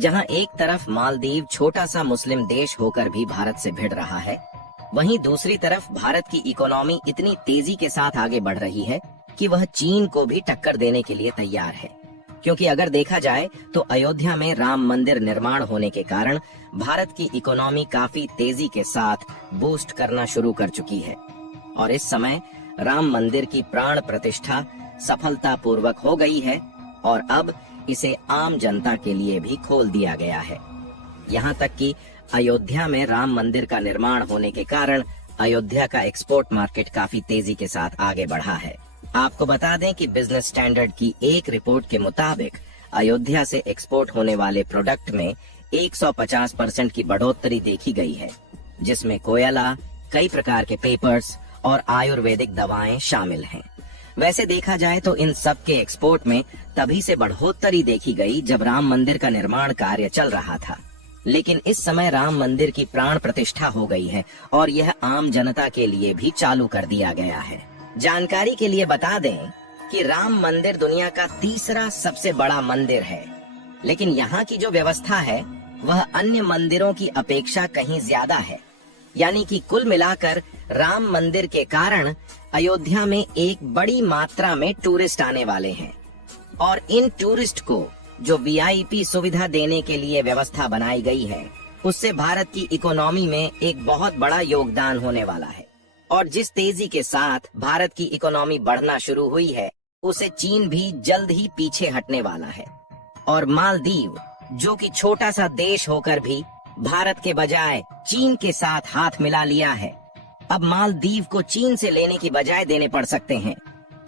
जहां एक तरफ मालदीव छोटा सा मुस्लिम देश होकर भी भारत से भिड़ रहा है, वहीं दूसरी तरफ भारत की इकोनॉमी इतनी तेजी के साथ आगे बढ़ रही है कि वह चीन को भी टक्कर देने के लिए तैयार है। क्योंकि अगर देखा जाए तो अयोध्या में राम मंदिर निर्माण होने के कारण भारत की इकोनॉमी काफी तेजी के साथ बूस्ट करना शुरू कर चुकी है और इस समय राम मंदिर की प्राण प्रतिष्ठा सफलतापूर्वक हो गई है और अब इसे आम जनता के लिए भी खोल दिया गया है। यहाँ तक कि अयोध्या में राम मंदिर का निर्माण होने के कारण अयोध्या का एक्सपोर्ट मार्केट काफी तेजी के साथ आगे बढ़ा है। आपको बता दें कि बिजनेस स्टैंडर्ड की एक रिपोर्ट के मुताबिक अयोध्या से एक्सपोर्ट होने वाले प्रोडक्ट में 150% की बढ़ोतरी देखी गई है, जिसमें कोयला, कई प्रकार के पेपर्स और आयुर्वेदिक दवाएं शामिल हैं। वैसे देखा जाए तो इन सब के एक्सपोर्ट में तभी से बढ़ोतरी देखी गई जब राम मंदिर का निर्माण कार्य चल रहा था, लेकिन इस समय राम मंदिर की प्राण प्रतिष्ठा हो गई है और यह आम जनता के लिए भी चालू कर दिया गया है। जानकारी के लिए बता दें कि राम मंदिर दुनिया का तीसरा सबसे बड़ा मंदिर है, लेकिन यहाँ की जो व्यवस्था है वह अन्य मंदिरों की अपेक्षा कहीं ज्यादा है। यानी कि कुल मिलाकर राम मंदिर के कारण अयोध्या में एक बड़ी मात्रा में टूरिस्ट आने वाले हैं और इन टूरिस्ट को जो वीआईपी सुविधा देने के लिए व्यवस्था बनाई गई है, उससे भारत की इकोनॉमी में एक बहुत बड़ा योगदान होने वाला है। और जिस तेजी के साथ भारत की इकोनॉमी बढ़ना शुरू हुई है, उसे चीन भी जल्द ही पीछे हटने वाला है। और मालदीव, जो कि छोटा सा देश होकर भी भारत के बजाय चीन के साथ हाथ मिला लिया है, अब मालदीव को चीन से लेने की बजाय देने पड़ सकते हैं।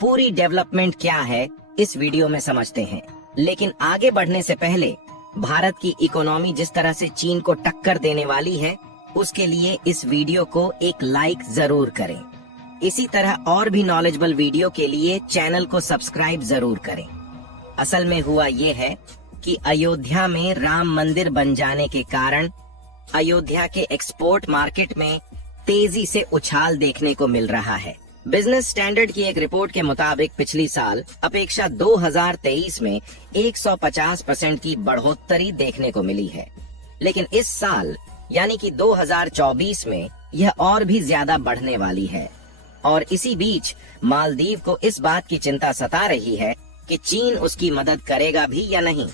पूरी डेवलपमेंट क्या है इस वीडियो में समझते हैं, लेकिन आगे बढ़ने से पहले भारत की इकोनॉमी जिस तरह से चीन को टक्कर देने वाली है, उसके लिए इस वीडियो को एक लाइक जरूर करें। इसी तरह और भी नॉलेजेबल वीडियो के लिए चैनल को सब्सक्राइब जरूर करें। असल में हुआ ये है कि अयोध्या में राम मंदिर बन जाने के कारण अयोध्या के एक्सपोर्ट मार्केट में तेजी से उछाल देखने को मिल रहा है। बिजनेस स्टैंडर्ड की एक रिपोर्ट के मुताबिक पिछली साल अपेक्षा 2023 में 150% की बढ़ोतरी देखने को मिली है, लेकिन इस साल यानी कि 2024 में यह और भी ज्यादा बढ़ने वाली है। और इसी बीच मालदीव को इस बात की चिंता सता रही है कि चीन उसकी मदद करेगा भी या नहीं,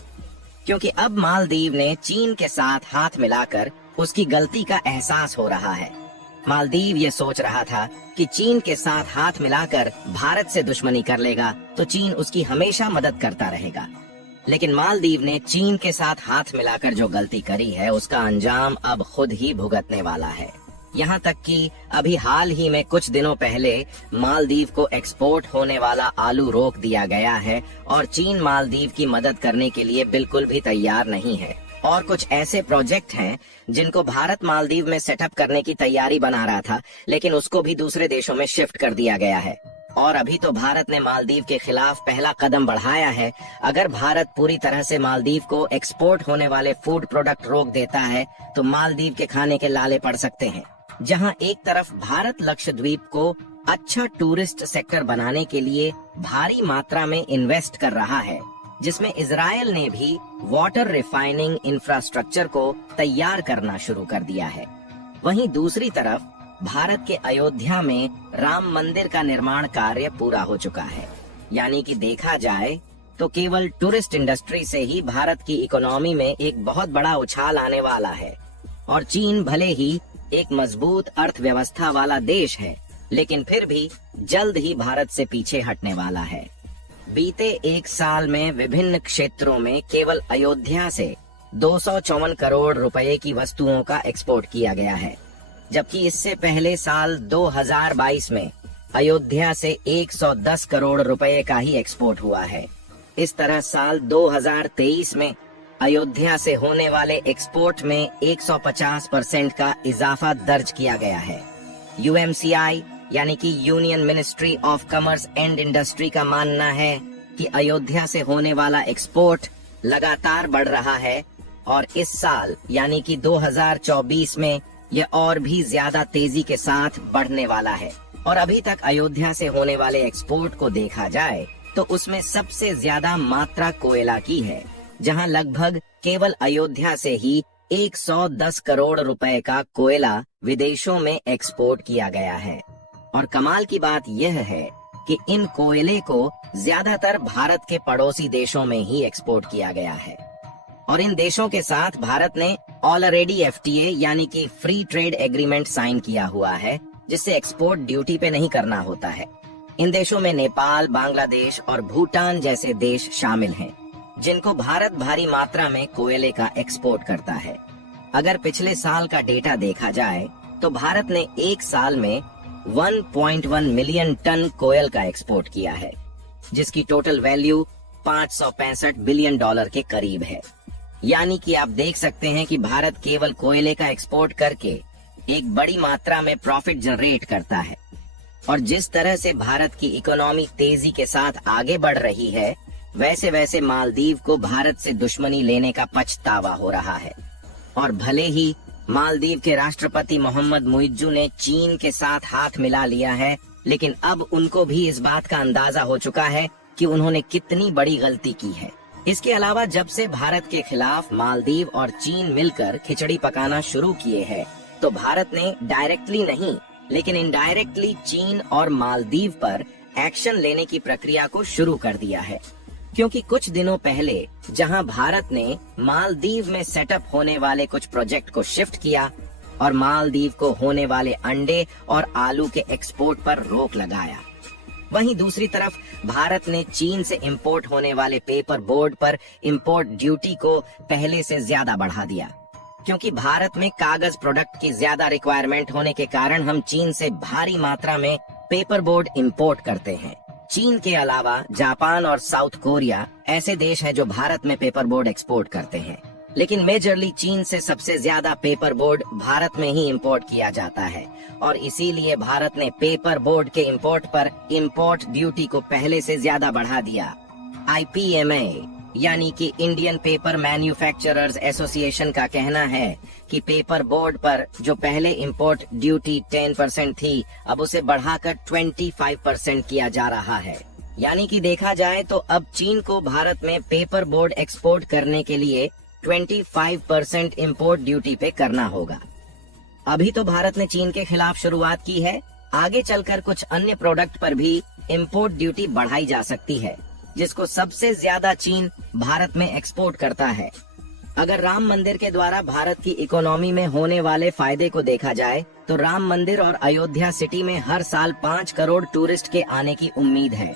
क्योंकि अब मालदीव ने चीन के साथ हाथ मिलाकर उसकी गलती का एहसास हो रहा है। मालदीव ये सोच रहा था कि चीन के साथ हाथ मिलाकर भारत से दुश्मनी कर लेगा तो चीन उसकी हमेशा मदद करता रहेगा, लेकिन मालदीव ने चीन के साथ हाथ मिलाकर जो गलती करी है उसका अंजाम अब खुद ही भुगतने वाला है। यहाँ तक कि अभी हाल ही में कुछ दिनों पहले मालदीव को एक्सपोर्ट होने वाला आलू रोक दिया गया है और चीन मालदीव की मदद करने के लिए बिल्कुल भी तैयार नहीं है। और कुछ ऐसे प्रोजेक्ट हैं जिनको भारत मालदीव में सेटअप करने की तैयारी बना रहा था, लेकिन उसको भी दूसरे देशों में शिफ्ट कर दिया गया है। और अभी तो भारत ने मालदीव के खिलाफ पहला कदम बढ़ाया है। अगर भारत पूरी तरह से मालदीव को एक्सपोर्ट होने वाले फूड प्रोडक्ट रोक देता है तो मालदीव के खाने के लाले पड़ सकते हैं। जहां एक तरफ भारत लक्षद्वीप को अच्छा टूरिस्ट सेक्टर बनाने के लिए भारी मात्रा में इन्वेस्ट कर रहा है, जिसमें इजराइल ने भी वाटर रिफाइनिंग इंफ्रास्ट्रक्चर को तैयार करना शुरू कर दिया है, वहीं दूसरी तरफ भारत के अयोध्या में राम मंदिर का निर्माण कार्य पूरा हो चुका है। यानी कि देखा जाए तो केवल टूरिस्ट इंडस्ट्री से ही भारत की इकोनॉमी में एक बहुत बड़ा उछाल आने वाला है। और चीन भले ही एक मजबूत अर्थव्यवस्था वाला देश है, लेकिन फिर भी जल्द ही भारत से पीछे हटने वाला है। बीते एक साल में विभिन्न क्षेत्रों में केवल अयोध्या से 254 करोड़ रुपए की वस्तुओं का एक्सपोर्ट किया गया है, जबकि इससे पहले साल 2022 में अयोध्या से 110 करोड़ रुपए का ही एक्सपोर्ट हुआ है। इस तरह साल 2023 में अयोध्या से होने वाले एक्सपोर्ट में 150% का इजाफा दर्ज किया गया है। यूएमसीआई यानी कि union ministry of commerce and industry का मानना है कि अयोध्या से होने वाला एक्सपोर्ट लगातार बढ़ रहा है और इस साल यानी कि 2024 में यह और भी ज्यादा तेजी के साथ बढ़ने वाला है। और अभी तक अयोध्या से होने वाले एक्सपोर्ट को देखा जाए तो उसमें सबसे ज्यादा मात्रा कोयला की है, जहां लगभग केवल अयोध्या से ही 110 करोड़ रुपए का कोयला विदेशों में एक्सपोर्ट किया गया है। और कमाल की बात यह है कि इन कोयले को ज्यादातर भारत के पड़ोसी देशों में ही एक्सपोर्ट किया गया है। और इन देशों के साथ भारत ने ऑलरेडी FTA यानी कि फ्री ट्रेड एग्रीमेंट साइन किया हुआ है, जिससे एक्सपोर्ट ड्यूटी पे नहीं करना होता है। इन देशों में नेपाल, बांग्लादेश और भूटान जैसे देश शामिल हैं, जिनको भारत भारी मात्रा में कोयले का एक्सपोर्ट करता है। अगर पिछले साल का डेटा देखा जाए तो भारत ने एक साल में 1.1 मिलियन टन कोयल का एक्सपोर्ट किया है, जिसकी टोटल वैल्यू $565 बिलियन के करीब है। यानी कि आप देख सकते हैं कि भारत केवल कोयले का एक्सपोर्ट करके एक बड़ी मात्रा में प्रॉफिट जनरेट करता है। और जिस तरह से भारत की इकोनॉमी तेजी के साथ आगे बढ़ रही है, वैसे वैसे मालदीव को भारत से दुश्मनी लेने का पछतावा हो रहा है। और भले ही मालदीव के राष्ट्रपति मोहम्मद मुइज्जू ने चीन के साथ हाथ मिला लिया है, लेकिन अब उनको भी इस बात का अंदाजा हो चुका है कि उन्होंने कितनी बड़ी गलती की है। इसके अलावा जब से भारत के खिलाफ मालदीव और चीन मिलकर खिचड़ी पकाना शुरू किए हैं, तो भारत ने डायरेक्टली नहीं लेकिन इनडायरेक्टली चीन और मालदीव पर एक्शन लेने की प्रक्रिया को शुरू कर दिया है। क्योंकि कुछ दिनों पहले जहां भारत ने मालदीव में सेटअप होने वाले कुछ प्रोजेक्ट को शिफ्ट किया और मालदीव को होने वाले अंडे और आलू के एक्सपोर्ट पर रोक लगाया, वहीं दूसरी तरफ भारत ने चीन से इंपोर्ट होने वाले पेपर बोर्ड पर इंपोर्ट ड्यूटी को पहले से ज्यादा बढ़ा दिया। क्योंकि भारत में कागज प्रोडक्ट की ज्यादा रिक्वायरमेंट होने के कारण हम चीन से भारी मात्रा में पेपर बोर्ड इंपोर्ट करते हैं। चीन के अलावा जापान और साउथ कोरिया ऐसे देश हैं जो भारत में पेपर बोर्ड एक्सपोर्ट करते हैं, लेकिन मेजरली चीन से सबसे ज्यादा पेपर बोर्ड भारत में ही इंपोर्ट किया जाता है। और इसीलिए भारत ने पेपर बोर्ड के इंपोर्ट पर इंपोर्ट ड्यूटी को पहले से ज्यादा बढ़ा दिया। IPMA यानी कि इंडियन पेपर मैन्युफैक्चरर्स एसोसिएशन का कहना है कि पेपर बोर्ड पर जो पहले इंपोर्ट ड्यूटी 10% थी, अब उसे बढ़ाकर 25% किया जा रहा है। यानी कि देखा जाए तो अब चीन को भारत में पेपर बोर्ड एक्सपोर्ट करने के लिए 25% इंपोर्ट ड्यूटी पे करना होगा। अभी तो भारत ने चीन के खिलाफ शुरुआत की है, आगे चलकर कुछ अन्य प्रोडक्ट पर भी इंपोर्ट ड्यूटी बढ़ाई जा सकती है, जिसको सबसे ज्यादा चीन भारत में एक्सपोर्ट करता है। अगर राम मंदिर के द्वारा भारत की इकोनॉमी में होने वाले फायदे को देखा जाए तो राम मंदिर और अयोध्या सिटी में हर साल 5 करोड़ टूरिस्ट के आने की उम्मीद है।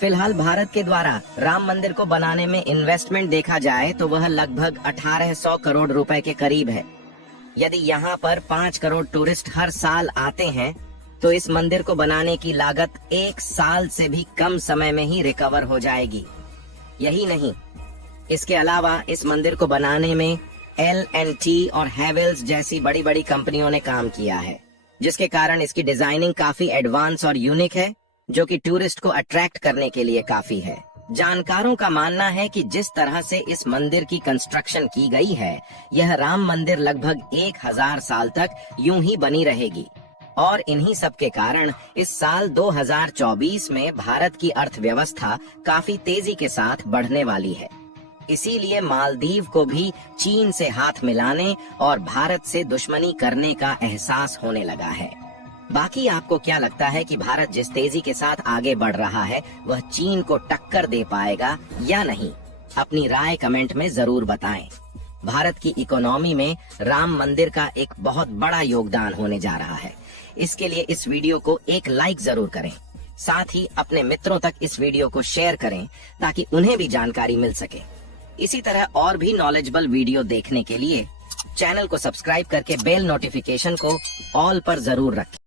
फिलहाल भारत के द्वारा राम मंदिर को बनाने में इन्वेस्टमेंट देखा जाए तो वह लगभग 1800 करोड़ रुपए के करीब है। यदि यहाँ पर 5 करोड़ टूरिस्ट हर साल आते हैं तो इस मंदिर को बनाने की लागत 1 साल से भी कम समय में ही रिकवर हो जाएगी। यही नहीं, इसके अलावा इस मंदिर को बनाने में L&T और हैवेल्स जैसी बड़ी बड़ी कंपनियों ने काम किया है, जिसके कारण इसकी डिजाइनिंग काफी एडवांस और यूनिक है, जो कि टूरिस्ट को अट्रैक्ट करने के लिए काफी है। जानकारों का मानना है कि जिस तरह से इस मंदिर की कंस्ट्रक्शन की गई है, यह राम मंदिर लगभग 1000 साल तक यूं ही बनी रहेगी। और इन्हीं सब के कारण इस साल 2024 में भारत की अर्थव्यवस्था काफी तेजी के साथ बढ़ने वाली है। इसीलिए मालदीव को भी चीन से हाथ मिलाने और भारत से दुश्मनी करने का एहसास होने लगा है। बाकी आपको क्या लगता है कि भारत जिस तेजी के साथ आगे बढ़ रहा है, वह चीन को टक्कर दे पाएगा या नहीं? अपनी राय कमेंट में जरूर बताएं। भारत की इकोनॉमी में राम मंदिर का एक बहुत बड़ा योगदान होने जा रहा है। इसके लिए इस वीडियो को एक लाइक जरूर करें, साथ ही अपने मित्रों तक इस वीडियो को शेयर करें ताकि उन्हें भी जानकारी मिल सके। इसी तरह और भी नॉलेजेबल वीडियो देखने के लिए चैनल को सब्सक्राइब करके बेल नोटिफिकेशन को ऑल पर जरूर रखें।